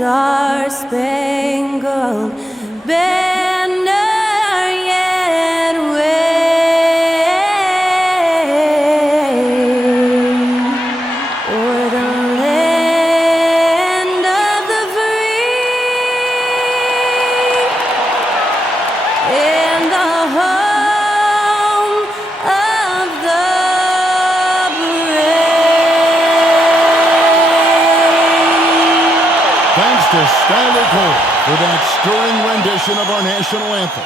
star-spangled banner yet wave o'er the land of the free and the home of the brave. Thanks to Skylar Cole for that stirring rendition of our national anthem.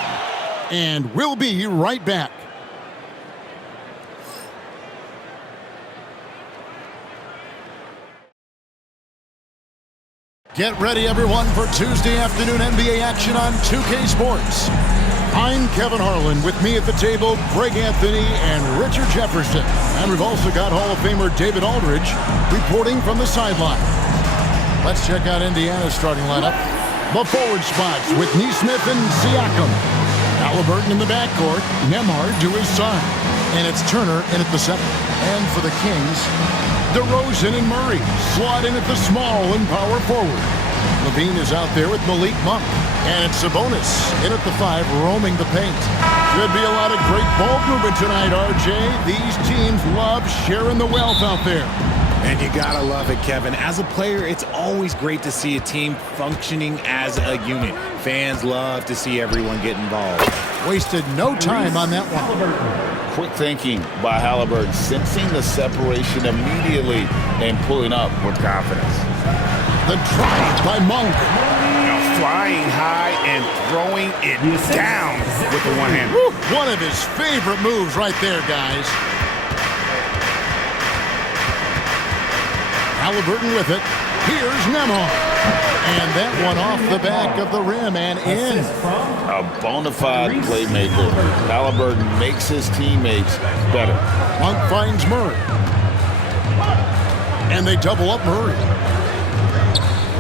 And we'll be right back. Get ready, everyone, for Tuesday afternoon NBA action on 2K Sports. I'm Kevin Harlan. With me at the table, Greg Anthony and Richard Jefferson. And we've also got Hall of Famer David Aldridge reporting from the sideline. Let's check out Indiana's starting lineup. The forward spots with Neesmith and Siakam. Halliburton in the backcourt, Nembhard to his side. And it's Turner in at the center. And for the Kings, DeRozan and Murray slot in at the small and power forward. Levine is out there with Malik Monk. And it's Sabonis in at the 5, roaming the paint. Should be a lot of great ball movement tonight, RJ. These teams love sharing the wealth out there. And you gotta love it, Kevin. As a player, it's always great to see a team functioning as a unit. Fans love to see everyone get involved. Wasted no time on that one. Quick thinking by Halliburton, sensing the separation immediately and pulling up with confidence. The drive by Monk. Flying high and throwing it down with the one hand. One of his favorite moves right there, guys. Halliburton with it. Here's Nembhard. And that one off the back of the rim and in. A bona fide playmaker. Halliburton makes his teammates better. Monk finds Murray. And they double up Murray.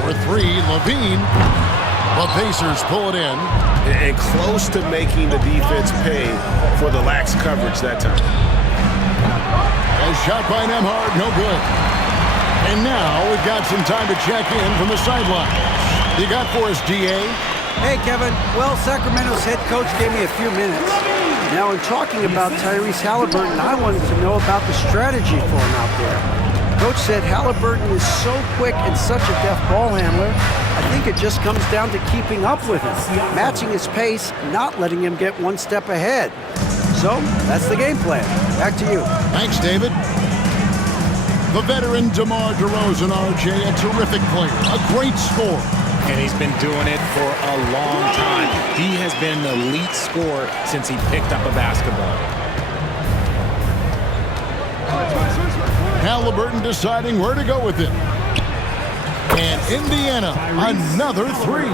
For 3, Levine. The Pacers pull it in. And close to making the defense pay for the lax coverage that time. A shot by Nembhard, no good. And now we've got some time to check in from the sideline. You got for us, DA? Hey, Kevin. Well, Sacramento's head coach gave me a few minutes. Now, in talking about Tyrese Halliburton, I wanted to know about the strategy for him out there. Coach said Halliburton is so quick and such a deft ball handler, I think it just comes down to keeping up with him, matching his pace, not letting him get one step ahead. So, that's the game plan. Back to you. Thanks, David. The veteran DeMar DeRozan, RJ, a terrific player, a great scorer. And he's been doing it for a long time. He has been an elite scorer since he picked up a basketball. Halliburton deciding where to go with it. And Indiana, another 3.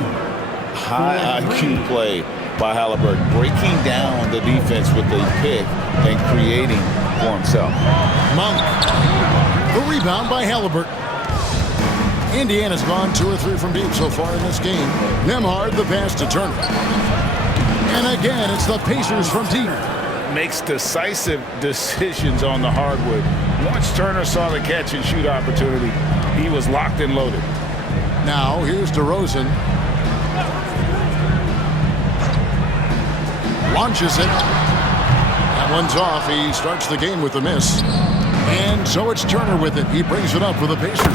High IQ play by Halliburton, breaking down the defense with a pick and creating for himself. Monk. The rebound by Halliburton. Indiana's gone 2 or 3 from deep so far in this game. Nembhard, the pass to Turner. And again, it's the Pacers from deep. Makes decisive decisions on the hardwood. Once Turner saw the catch and shoot opportunity, he was locked and loaded. Now, here's DeRozan. Launches it. That one's off. He starts the game with a miss. And so it's Turner with it. He brings it up for the Pacers.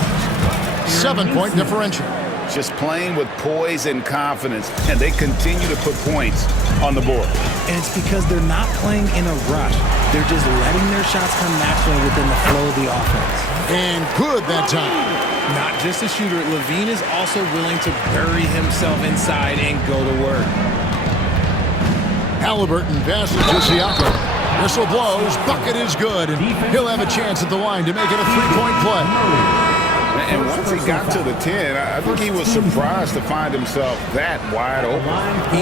7-point differential. Just playing with poise and confidence, and they continue to put points on the board. And it's because they're not playing in a rush. They're just letting their shots come naturally within the flow of the offense. And good that time. Not just a shooter, Levine is also willing to bury himself inside and go to work. Halliburton passes to Siakam. Whistle blows, bucket is good, and he'll have a chance at the line to make it a 3-point play. And once he got to the 10, I think he was surprised to find himself that wide open.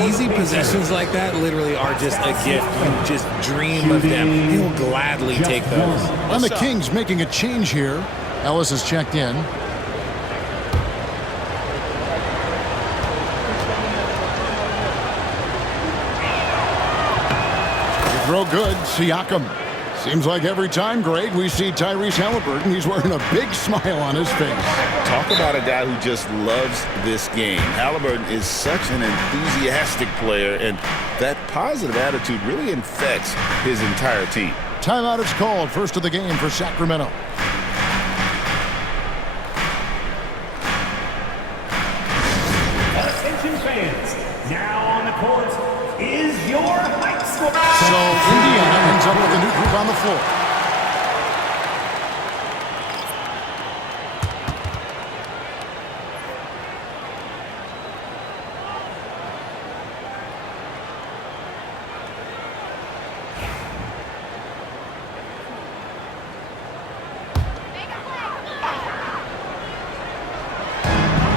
Easy possessions like that literally are just a gift. You just dream of them. He'll gladly take those. And the Kings making a change here. Ellis has checked in. Throw good. Siakam. Seems like every time, Greg, we see Tyrese Halliburton, he's wearing a big smile on his face. Talk about a guy who just loves this game. Halliburton is such an enthusiastic player, and that positive attitude really infects his entire team. Timeout is called. First of the game for Sacramento. Attention fans, now on the court is your high school. So Indiana ends up with a new group on the floor.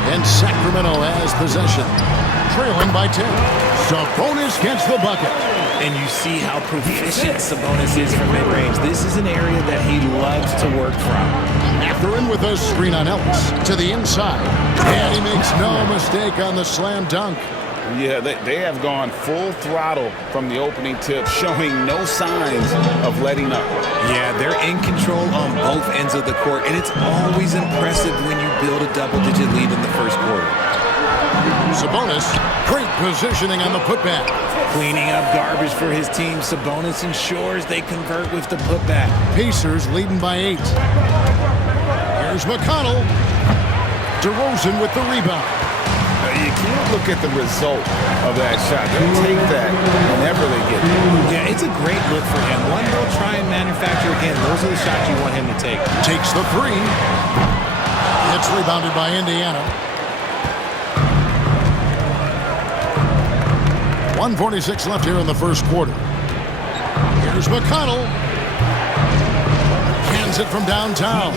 And Sacramento has possession, trailing by 10. Sabonis gets the bucket. And you see how proficient Sabonis is from mid-range. This is an area that he loves to work from. Mathurin with a screen on Ellis to the inside. And he makes no mistake on the slam dunk. Yeah, they have gone full throttle from the opening tip, showing no signs of letting up. Yeah, they're in control on both ends of the court, and it's always impressive when you build a double-digit lead in the first quarter. Sabonis, great positioning on the putback. Cleaning up garbage for his team, Sabonis ensures they convert with the putback. Pacers leading by 8. Here's McConnell. DeRozan with the rebound. You can't look at the result of that shot. They'll take that whenever they get it. Yeah, it's a great look for him. One they'll try and manufacture again. Those are the shots you want him to take. Takes the 3. It's rebounded by Indiana. 1:46 left here in the first quarter. Here's McConnell. Hands it from downtown.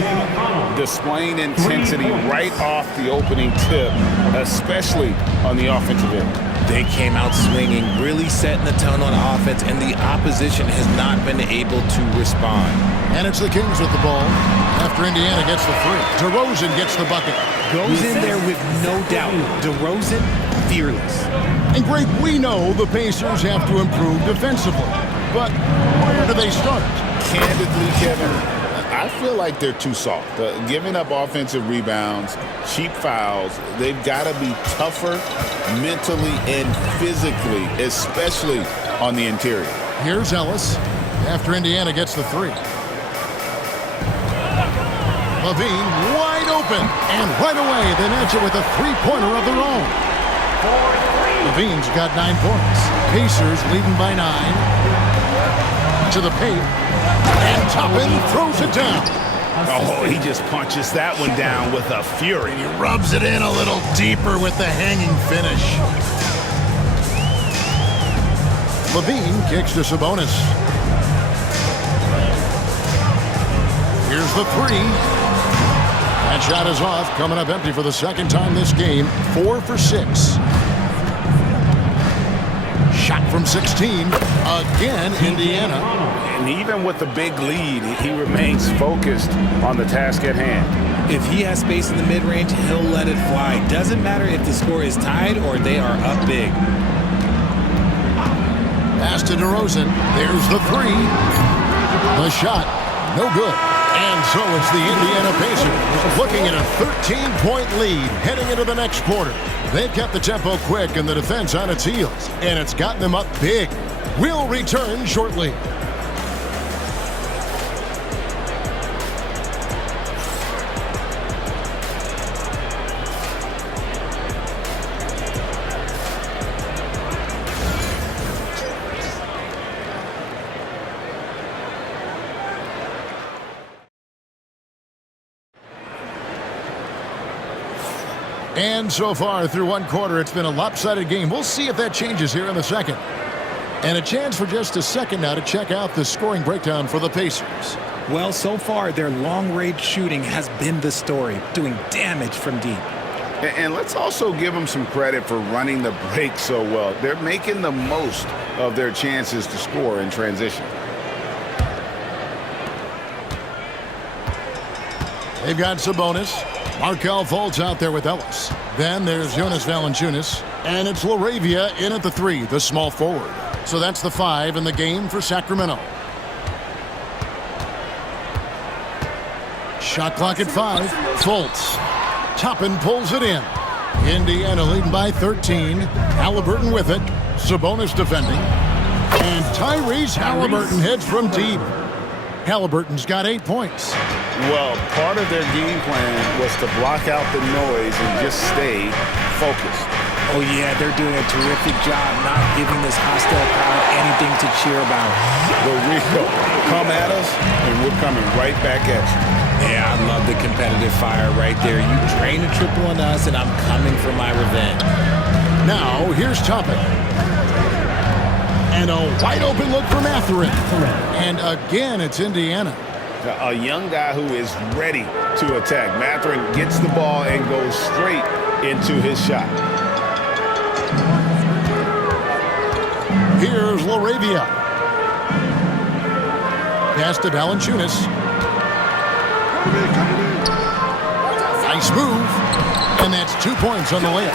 Displaying intensity right off the opening tip, especially on the offensive end. They came out swinging, really setting the tone on offense, and the opposition has not been able to respond. And it's the Kings with the ball after Indiana gets the 3. DeRozan gets the bucket. Goes in there with no doubt. DeRozan, fearless. And Greg, we know the Pacers have to improve defensively. But where do they start? Candidly, Kevin, I feel like they're too soft. Giving up offensive rebounds, cheap fouls, they've got to be tougher mentally and physically, especially on the interior. Here's Ellis after Indiana gets the 3. Levine wide open, and right away they match it with a three-pointer of their own. Levine's got 9 points. Pacers leading by 9. To the paint, and Toppin throws it down. Oh, he just punches that one down with a fury. He rubs it in a little deeper with the hanging finish. Levine kicks to Sabonis. Here's the 3. That shot is off, coming up empty for the second time this game. 4 for 6. Shot from 16. Again, Indiana. And even with the big lead, he remains focused on the task at hand. If he has space in the mid-range, he'll let it fly. Doesn't matter if the score is tied or they are up big. Pass to DeRozan. There's the 3. The shot, no good. And so it's the Indiana Pacers looking at a 13-point lead heading into the next quarter. They've kept the tempo quick and the defense on its heels, and it's gotten them up big. We'll return shortly. And so far through one quarter, it's been a lopsided game. We'll see if that changes here in the second. And a chance for just a second now to check out the scoring breakdown for the Pacers. Well, so far, their long-range shooting has been the story, doing damage from deep. And let's also give them some credit for running the break so well. They're making the most of their chances to score in transition. They've got Sabonis. Markelle Fultz out there with Ellis. Then there's Jonas Valanciunas. And it's LaRavia in at the 3, the small forward. So that's the 5 in the game for Sacramento. Shot clock at 5. Fultz. Toppin pulls it in. Indiana leading by 13. Halliburton with it. Sabonis defending. And Tyrese Halliburton heads from deep. Halliburton's got 8 points. Well, part of their game plan was to block out the noise and just stay focused. Oh, yeah, they're doing a terrific job not giving this hostile crowd anything to cheer about. The Rico, come at us, and we're coming right back at you. Yeah, I love the competitive fire right there. You drain a triple on us, and I'm coming for my revenge. Now, here's Toppin. And a wide open look for Mathurin. And again, it's Indiana. A young guy who is ready to attack. Mathurin gets the ball and goes straight into his shot. Here's Laravia. Pass to Valanciunas. Nice move. And that's 2 points on the layup.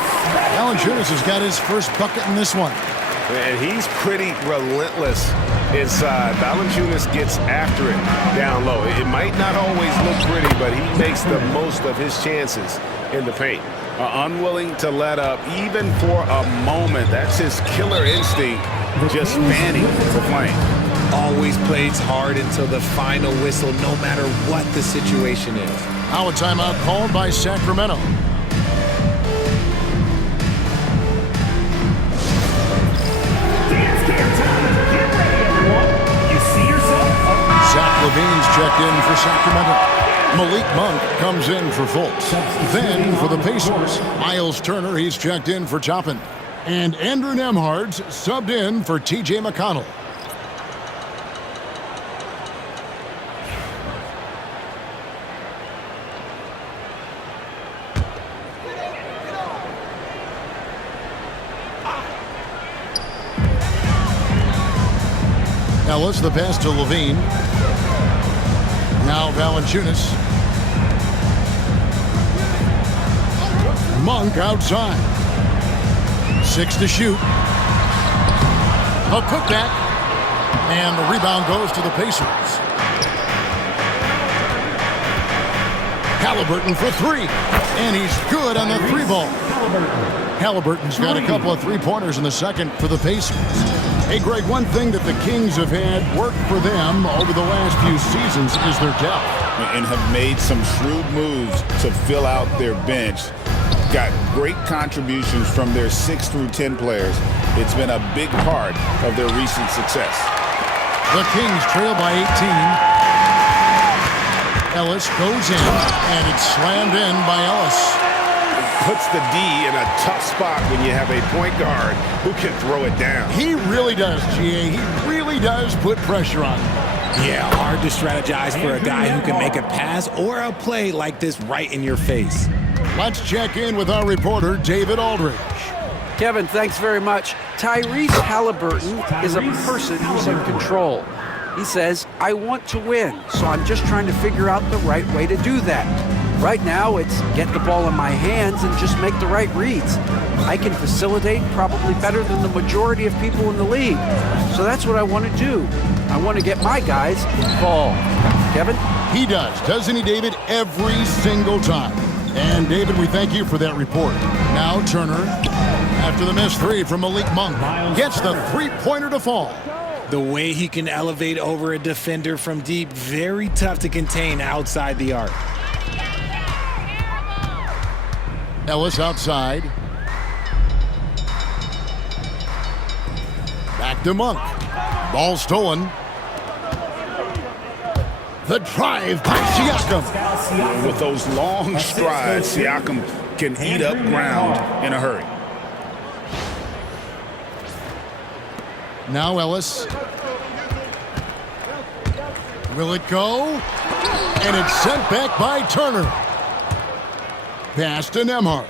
Valanciunas has got his first bucket in this one. And he's pretty relentless inside. Valanciunas gets after it down low. It might not always look pretty, but he makes the most of his chances in the paint. Unwilling to let up even for a moment. That's his killer instinct, just fanning the flame. Always plays hard until the final whistle, no matter what the situation is. Now a timeout called by Sacramento. Dance camp time. Get ready, everyone. You see yourself? Zach LaVine's checked in for Sacramento. Malik Monk comes in for Fultz. Then for the Pacers, Miles Turner, he's checked in for Toppin. And Andrew Nembhard's subbed in for T.J. McConnell. Ellis, the pass to LaVine. Now Valanciunas. Monk outside. 6 to shoot. A putback. And the rebound goes to the Pacers. Halliburton for 3. And he's good on the 3-ball. Halliburton's got a couple of 3-pointers in the second for the Pacers. Hey, Greg, one thing that the Kings have had work for them over the last few seasons is their depth. And have made some shrewd moves to fill out their bench. Got great contributions from their 6 through 10 players. It's been a big part of their recent success. The Kings trail by 18. Ellis goes in, and it's slammed in by Ellis. Puts the D in a tough spot when you have a point guard who can throw it down. He really does, G.A. He really does put pressure on him. Yeah, hard to strategize for a guy who can make a pass or a play like this right in your face. Let's check in with our reporter, David Aldridge. Kevin, thanks very much. Tyrese Halliburton is a person who's in control. He says, I want to win, so I'm just trying to figure out the right way to do that. Right now, it's get the ball in my hands and just make the right reads. I can facilitate probably better than the majority of people in the league. So that's what I want to do. I want to get my guys involved. Kevin? He does, doesn't he, David? Every single time. And, David, we thank you for that report. Now, Turner, after the missed 3 from Malik Monk, gets the 3-pointer to fall. The way he can elevate over a defender from deep, very tough to contain outside the arc. Ellis outside. Back to Monk. Ball stolen. The drive by Siakam. With those long strides, Siakam can eat up ground in a hurry. Now Ellis. Will it go? And it's sent back by Turner. Pass to Nembhard.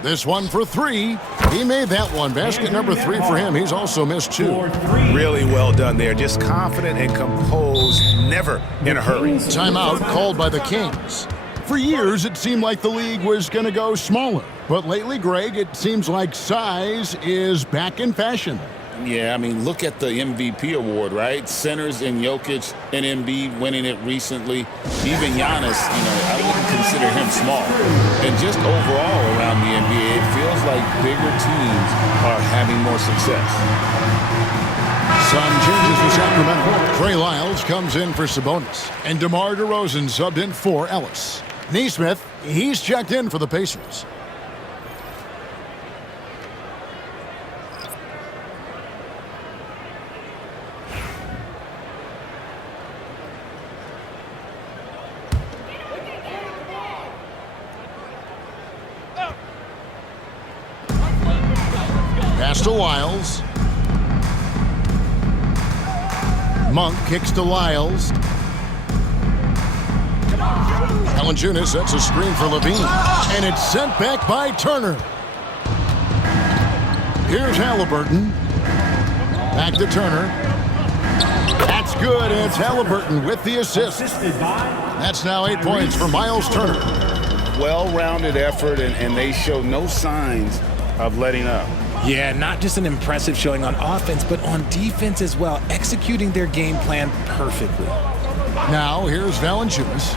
This one for 3. He made that one. Basket number 3 for him. He's also missed 2. Really well done there. Just confident and composed, never in a hurry. Timeout called by the Kings. For years, it seemed like the league was going to go smaller. But lately, Greg, it seems like size is back in fashion. Yeah, I mean, look at the MVP award, right? Centers in Jokic and Embiid winning it recently. Even Giannis, I wouldn't consider him small. And just overall around the NBA, it feels like bigger teams are having more success. Some changes for Sacramento. Trey Lyles comes in for Sabonis. And DeMar DeRozan subbed in for Ellis. Nesmith, he's checked in for the Pacers. Pass to Lyles. Monk kicks to Lyles. Valanciunas sets a screen for Levine. And it's sent back by Turner. Here's Halliburton. Back to Turner. That's good, and it's Halliburton with the assist. That's now 8 points for Miles Turner. Well-rounded effort, and they show no signs of letting up. Yeah, not just an impressive showing on offense, but on defense as well, executing their game plan perfectly. Now, here's Valanciunas.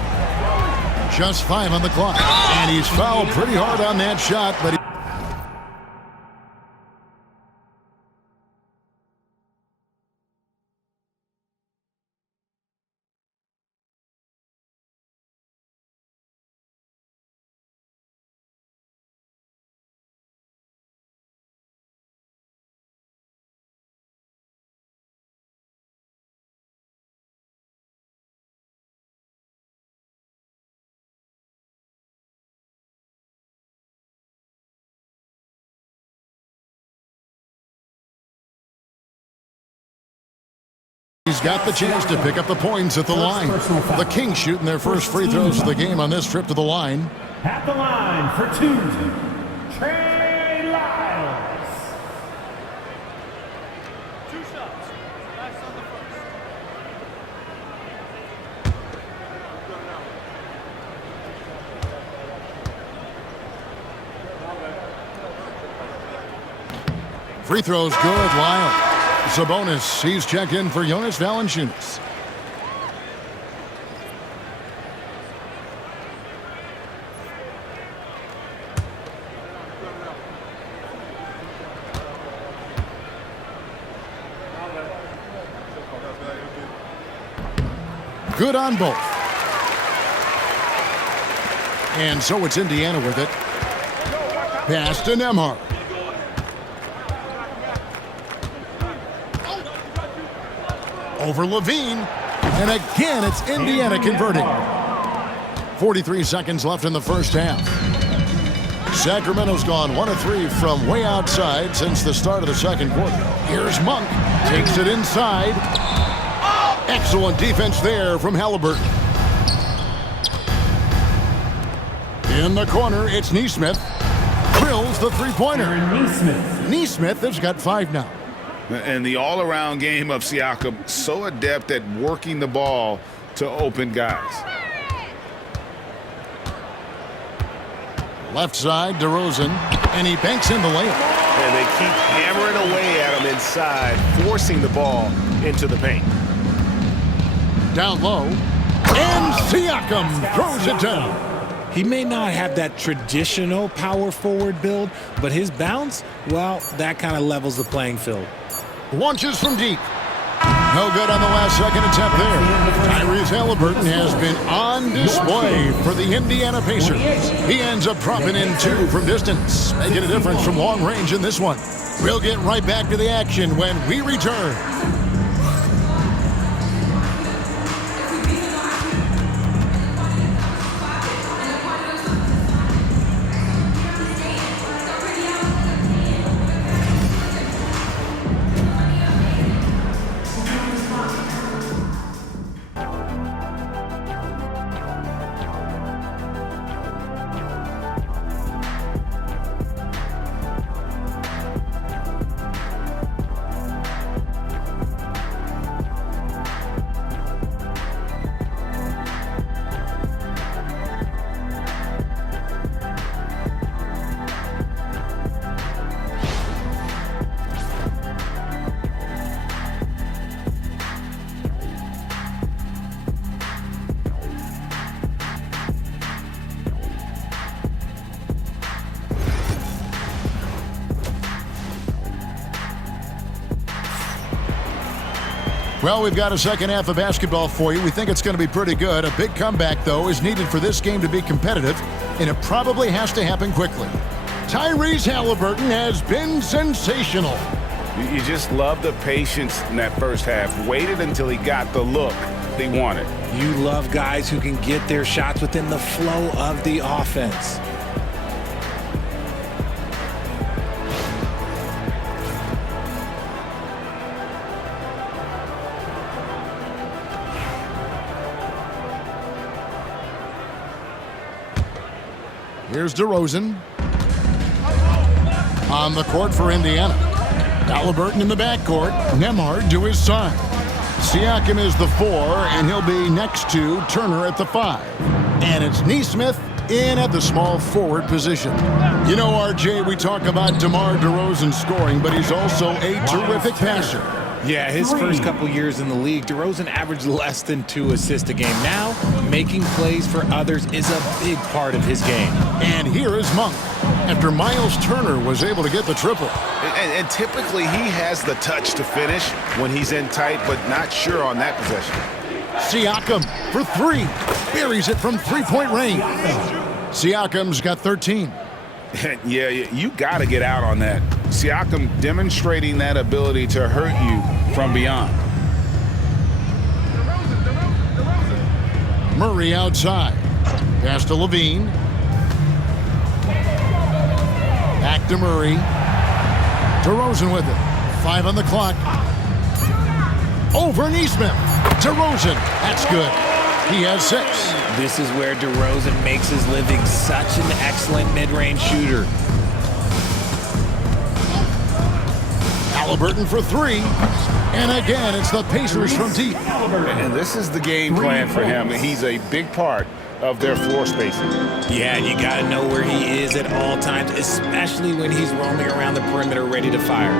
Just 5 on the clock. And he's fouled pretty hard on that shot, but he's got the chance to pick up the points at the line. The Kings shooting their first free throws of the game on this trip to the line. At the line for two, Trey Lyles. 2 shots. Nice on the first. Free throws good, Lyles. Sabonis, he's checked in for Jonas Valanciunas. Good on both. And so it's Indiana with it. Pass to Nembhard. Over Levine, and again it's Indiana converting. 43 seconds left in the first half. Sacramento's gone 1 of 3 from way outside since the start of the second quarter. Here's Monk, takes it inside. Excellent defense there from Halliburton. In the corner, it's Nesmith. Drills the three-pointer. Nesmith has got 5 now. And the all-around game of Siakam, so adept at working the ball to open guys. Left side, DeRozan, and he banks in the layup. And they keep hammering away at him inside, forcing the ball into the paint. Down low, and Siakam throws it down. He may not have that traditional power forward build, but his bounce, well, that kind of levels the playing field. Launches from deep. No good on the last second attempt there. Tyrese Halliburton has been on display for the Indiana Pacers. He ends up dropping in 2 from distance, making a difference from long range in this one. We'll get right back to the action when we return. Well, we've got a second half of basketball for you. We think it's going to be pretty good. A big comeback, though, is needed for this game to be competitive, and it probably has to happen quickly. Tyrese Halliburton has been sensational. You just love the patience in that first half. Waited until he got the look they wanted. You love guys who can get their shots within the flow of the offense. Here's DeRozan on the court for Indiana. Halliburton in the backcourt. Nembhard to his side. Siakam is the 4, and he'll be next to Turner at the 5. And it's Nesmith in at the small forward position. You know, RJ, we talk about DeMar DeRozan scoring, but he's also a terrific passer. Yeah, his first couple years in the league, DeRozan averaged less than 2 assists a game. Now, making plays for others is a big part of his game. And here is Monk, after Miles Turner was able to get the triple. And typically he has the touch to finish when he's in tight, but not sure on that possession. Siakam for 3. Buries it from three-point range. Siakam's got 13. Yeah, you got to get out on that. Siakam demonstrating that ability to hurt you from beyond. Murray outside. Pass to Levine. Back to Murray. DeRozan with it. 5 on the clock. Over Nesmith. DeRozan. That's good. He has 6. This is where DeRozan makes his living. Such an excellent mid-range shooter. Halliburton for 3. And again, it's the Pacers from deep. And this is the game plan for him. He's a big part of their floor spacing. Yeah, and you got to know where he is at all times, especially when he's roaming around the perimeter ready to fire.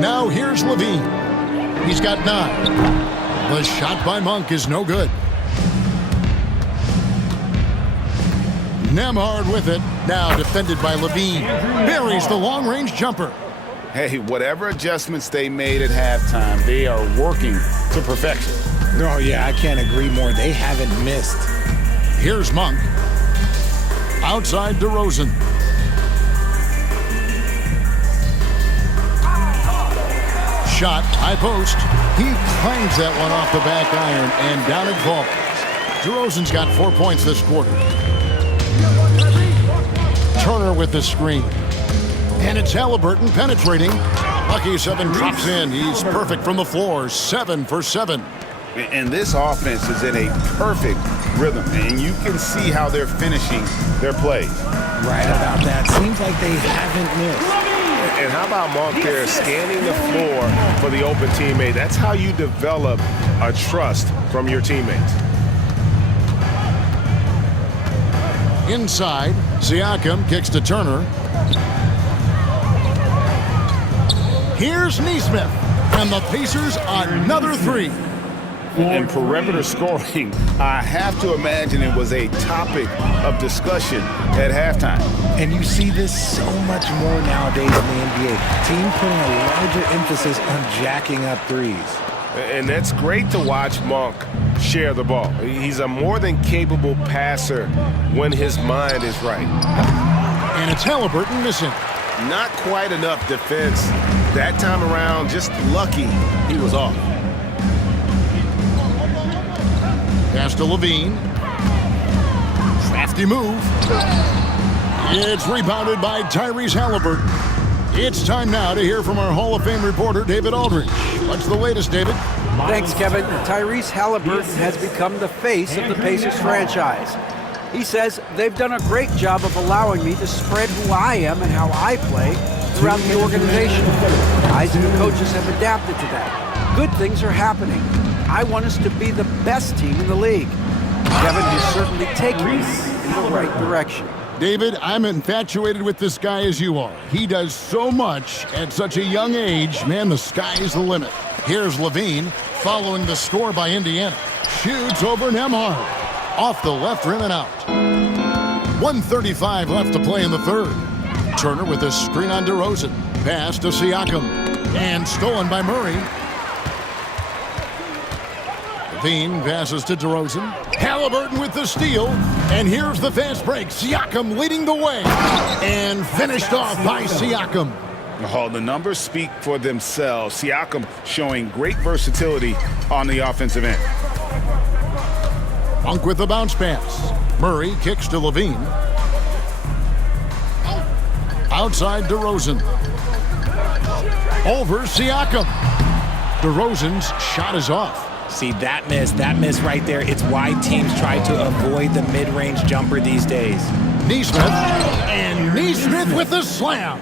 Now here's Levine. He's got 9. The shot by Monk is no good. Nembhard with it. Now defended by Levine. Buries the long-range jumper. Hey, whatever adjustments they made at halftime, they are working to perfection. Oh, yeah, I can't agree more. They haven't missed. Here's Monk. Outside DeRozan. Shot, high post. He clangs that one off the back iron, and down it falls. DeRozan's got 4 points this quarter. Turner with the screen. And it's Halliburton penetrating. Lucky 7 drops in. He's perfect from the floor. 7 for 7. And this offense is in a perfect rhythm, and you can see how they're finishing their plays. Right about that. Seems like they haven't missed. And how about Monk there scanning the floor for the open teammate? That's how you develop a trust from your teammates. Inside, Siakam kicks to Turner. Here's Nesmith, and the Pacers another 3. And perimeter scoring, I have to imagine it was a topic of discussion at halftime. And you see this so much more nowadays in the NBA. Team putting a larger emphasis on jacking up threes. And that's great to watch Monk share the ball. He's a more than capable passer when his mind is right. And it's Halliburton missing. Not quite enough defense. That time around, just lucky he was off. Pass to Levine. Crafty move. It's rebounded by Tyrese Halliburton. It's time now to hear from our Hall of Fame reporter, David Aldridge. What's the latest, David? Thanks, Kevin. Tyrese Halliburton has become the face of the Pacers franchise. He says they've done a great job of allowing me to spread who I am and how I play throughout the organization. Guys and the coaches have adapted to that. Good things are happening. I want us to be the best team in the league. Kevin has certainly taken us in the right direction. David, I'm infatuated with this guy as you are. He does so much at such a young age. Man, the sky is the limit. Here's Levine following the score by Indiana. Shoots over Nembhard. Off the left rim and out. 1:35 left to play in the third. Turner with a screen on DeRozan. Pass to Siakam. And stolen by Murray. Levine passes to DeRozan. Halliburton with the steal. And here's the fast break. Siakam leading the way. And finished off by Siakam. Oh, the numbers speak for themselves. Siakam showing great versatility on the offensive end. Monk with the bounce pass. Murray kicks to Levine. Outside DeRozan. Over Siakam. DeRozan's shot is off. See, that miss right there. It's why teams try to avoid the mid-range jumper these days. Nesmith. And Nesmith with the slam.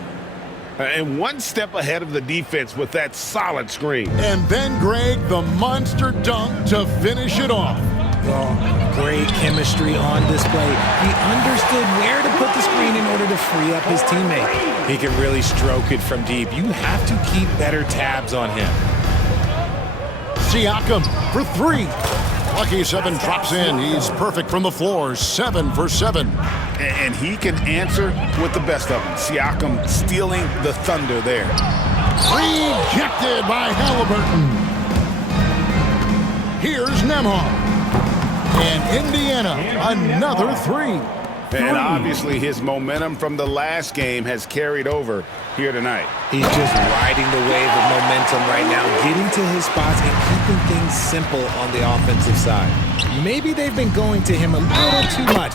And one step ahead of the defense with that solid screen. And Ben Gregg, the monster dunk to finish it off. Oh, great chemistry on display. He understood where to put the screen in order to free up his teammate. He can really stroke it from deep. You have to keep better tabs on him. Siakam for three. Lucky 7 drops in. He's perfect from the floor. 7 for 7. And he can answer with the best of them. Siakam stealing the thunder there. Rejected by Halliburton. Here's Nembhard. And Indiana, another 3. And obviously his momentum from the last game has carried over here tonight. He's just riding the wave of momentum right now, getting to his spots and keeping things simple on the offensive side. Maybe they've been going to him a little too much.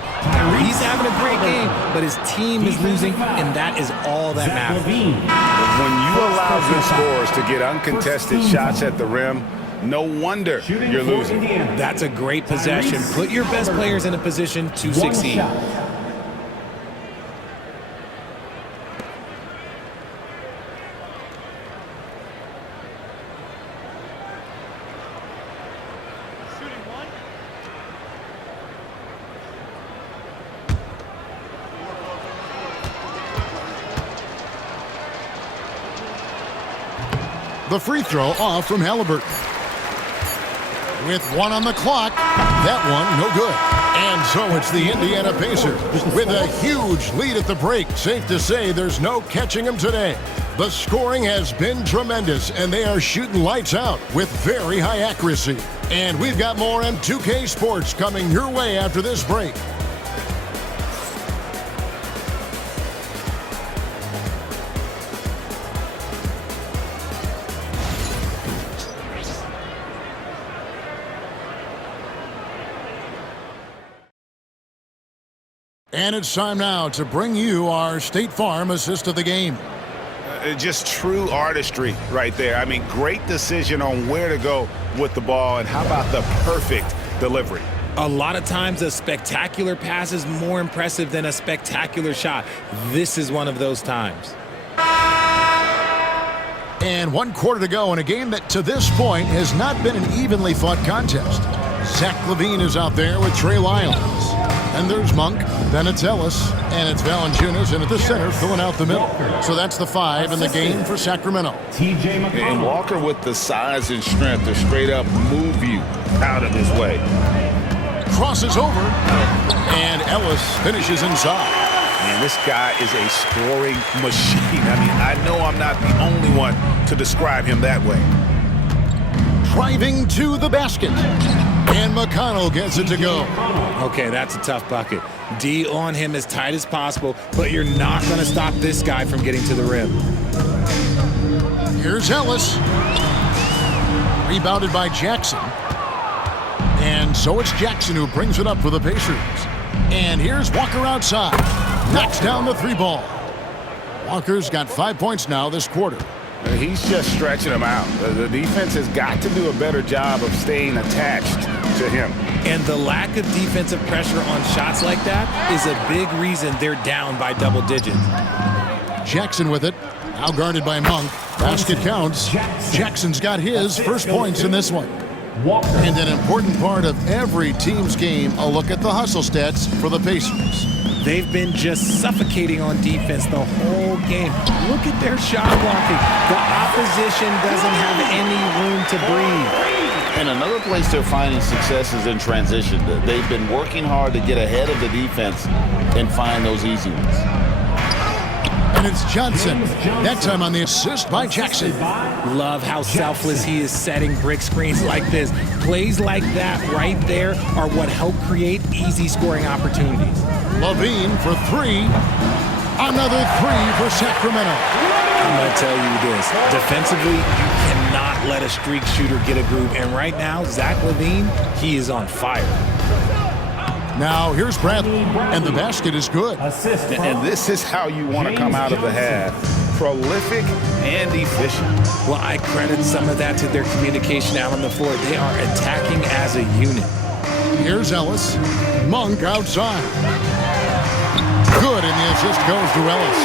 He's having a great game, but his team is losing, and that is all that matters. When you allow good scorers to get uncontested shots at the rim, no wonder you're losing. That's a great possession. Put your best players in a position to succeed. The free throw off from Halliburton. With 1 on the clock, that one no good. And so it's the Indiana Pacers with a huge lead at the break. Safe to say there's no catching them today. The scoring has been tremendous, and they are shooting lights out with very high accuracy. And we've got more M2K Sports coming your way after this break. And it's time now to bring you our State Farm assist of the game. Just true artistry right there. I mean, great decision on where to go with the ball, and how about the perfect delivery? A lot of times a spectacular pass is more impressive than a spectacular shot. This is one of those times. And 1 quarter to go in a game that to this point has not been an evenly fought contest. Zach LaVine is out there with Trey Lyons. And there's Monk, then it's Ellis, and it's Valanciunas, and at the center, filling out the middle. So that's the 5 in the game for Sacramento. And Walker with the size and strength to straight up move you out of his way. Crosses over, and Ellis finishes inside. Man, this guy is a scoring machine. I mean, I know I'm not the only one to describe him that way. Driving to the basket. And McConnell gets it to go. Okay, that's a tough bucket. D on him as tight as possible, but you're not going to stop this guy from getting to the rim. Here's Ellis. Rebounded by Jackson. And so it's Jackson who brings it up for the Pacers. And here's Walker outside. Knocks down the 3 ball. Walker's got 5 points now this quarter. He's just stretching him out. The defense has got to do a better job of staying attached to him. And the lack of defensive pressure on shots like that is a big reason they're down by double digits. Jackson with it. Now guarded by Monk. Basket counts. Jackson's got his first points in this one. And an important part of every team's game, a look at the hustle stats for the Pacers. They've been just suffocating on defense the whole game. Look at their shot blocking. The opposition doesn't have any room to breathe. And another place they're finding success is in transition. They've been working hard to get ahead of the defense and find those easy ones. And it's Johnson. That time on the assist by Jackson. Love how selfless he is setting brick screens like this. Plays like that right there are what help create easy scoring opportunities. Levine for three. Another three for Sacramento. I'm going to tell you this. Defensively, you cannot let a streak shooter get a groove. And right now, Zach Levine, he is on fire. Now here's Bradley, and the basket is good. And this is how you want to come out of the half. Prolific and efficient. Well, I credit some of that to their communication out on the floor. They are attacking as a unit. Here's Ellis. Monk outside. Good, and the assist goes to Ellis.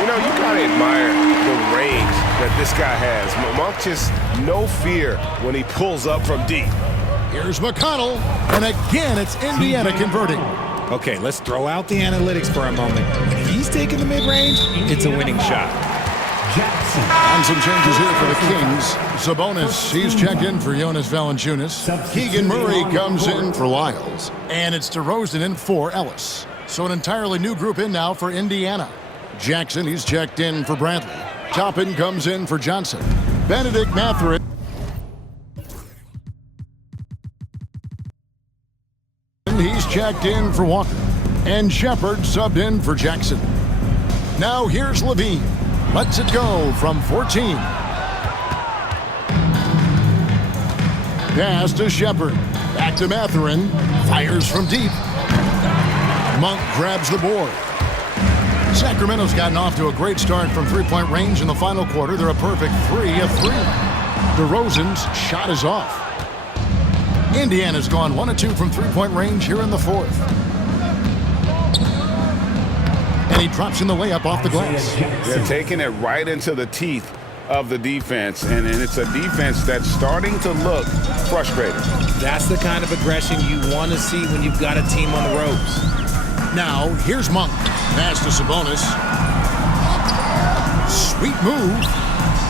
You know, you got to admire the range that this guy has. Monk just no fear when he pulls up from deep. Here's McConnell, and again it's Indiana converting. Okay, let's throw out the analytics for a moment. When he's taking the mid-range, it's a winning shot. And some changes here for the Kings. Sabonis, he's checked in for Jonas Valanciunas. Keegan Murray comes in for Lyles. And it's DeRozan in for Ellis. So an entirely new group in now for Indiana. Jackson, he's checked in for Bradley. Toppin comes in for Johnson. Benedict Mathurin. He's checked in for Walker. And Shepard subbed in for Jackson. Now here's Levine. Lets it go from 14. Pass to Shepard. Back to Mathurin. Fires from deep. Monk grabs the board. Sacramento's gotten off to a great start from three-point range in the final quarter. They're a perfect 3 of 3. DeRozan's shot is off. Indiana's gone 1 of 2 from three-point range here in the fourth. And he drops in the layup off the glass. They're taking it right into the teeth of the defense, and it's a defense that's starting to look frustrated. That's the kind of aggression you want to see when you've got a team on the ropes. Now, here's Monk. Pass to Sabonis. Sweet move,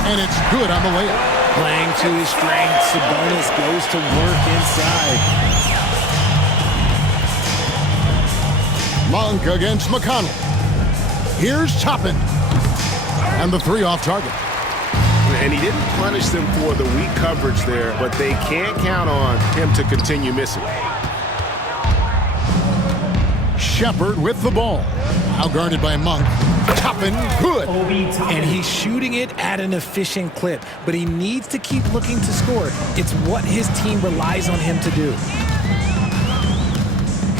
and it's good on the layup. Playing to his strength, Sabonis goes to work inside. Monk against McConnell. Here's Toppin. And the three off target. And he didn't punish them for the weak coverage there, but they can't count on him to continue missing. Shepard with the ball. Now guarded by Monk. Toppin, good. And he's shooting it at an efficient clip, but he needs to keep looking to score. It's what his team relies on him to do.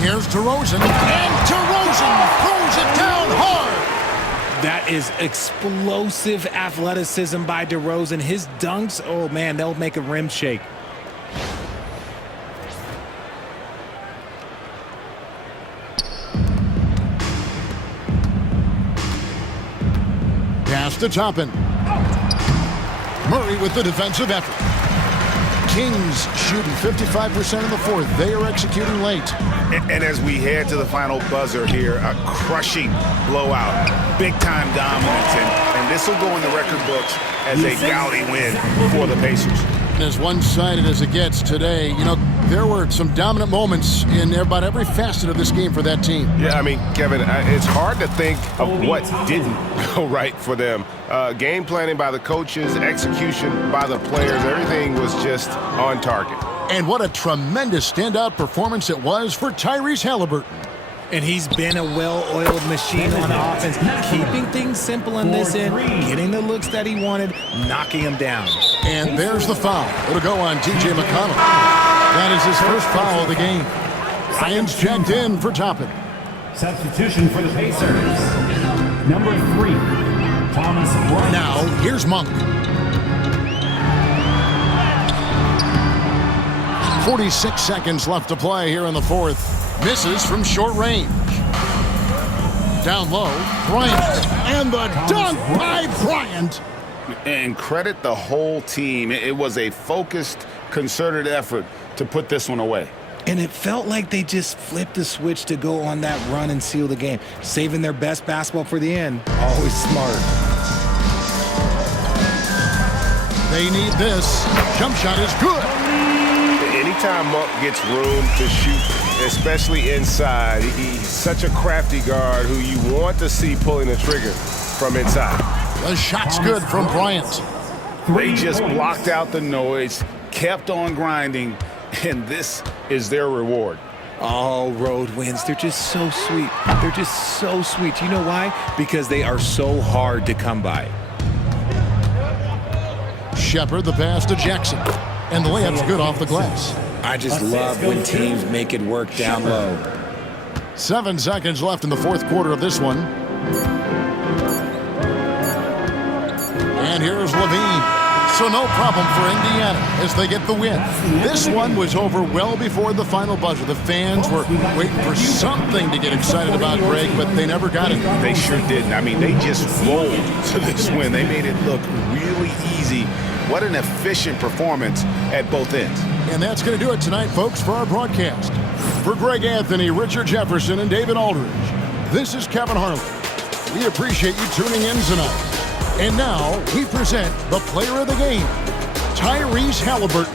Here's DeRozan, and DeRozan throws it down hard. That is explosive athleticism by DeRozan. His dunks, oh man, they'll make a rim shake. Pass to Toppin. Murray with the defensive effort. Kings shooting 55% in the fourth. They are executing late. And as we head to the final buzzer here, a crushing blowout, big-time dominance, and this will go in the record books as a gaudy win for the Pacers. As one-sided as it gets today, you know, there were some dominant moments in about every facet of this game for that team. Yeah, I mean, Kevin, it's hard to think of what didn't go right for them. Game planning by the coaches, execution by the players, everything was just on target. And what a tremendous standout performance it was for Tyrese Halliburton. And he's been a well-oiled machine on offense, keeping things simple in this end, getting the looks that he wanted, knocking them down. And there's the foul. It'll go on T.J. McConnell. That is his first foul of the game. Ryan's checked in for Toppin. Substitution for the Pacers. Number 3, Thomas Bryant. Now, here's Monk. 46 seconds left to play here in the fourth. Misses from short range. Down low, Bryant. And the dunk by Bryant. And credit the whole team. It was a focused, concerted effort to put this one away. And it felt like they just flipped the switch to go on that run and seal the game. Saving their best basketball for the end. Always smart. They need this. Jump shot is good. Anytime Monk gets room to shoot, especially inside, he's such a crafty guard who you want to see pulling the trigger. from inside. The shot's good from Bryant. They just blocked out the noise, kept on grinding, and this is their reward. All road wins, they're just so sweet. They're just so sweet. You know why? Because they are so hard to come by. Shepard, the pass to Jackson. And the layup's good off the glass. I just love when teams make it work down low. 7 seconds left in the fourth quarter of this one. And here's Levine. So no problem for Indiana as they get the win. This one was over well before the final buzzer. The fans were waiting for something to get excited about, Greg, but they never got it. They sure didn't. I mean, they just rolled to this win. They made it look really easy. What an efficient performance at both ends. And that's going to do it tonight, folks, for our broadcast. For Greg Anthony, Richard Jefferson, and David Aldridge, this is Kevin Harlan. We appreciate you tuning in tonight. And now we present the player of the game, Tyrese Halliburton.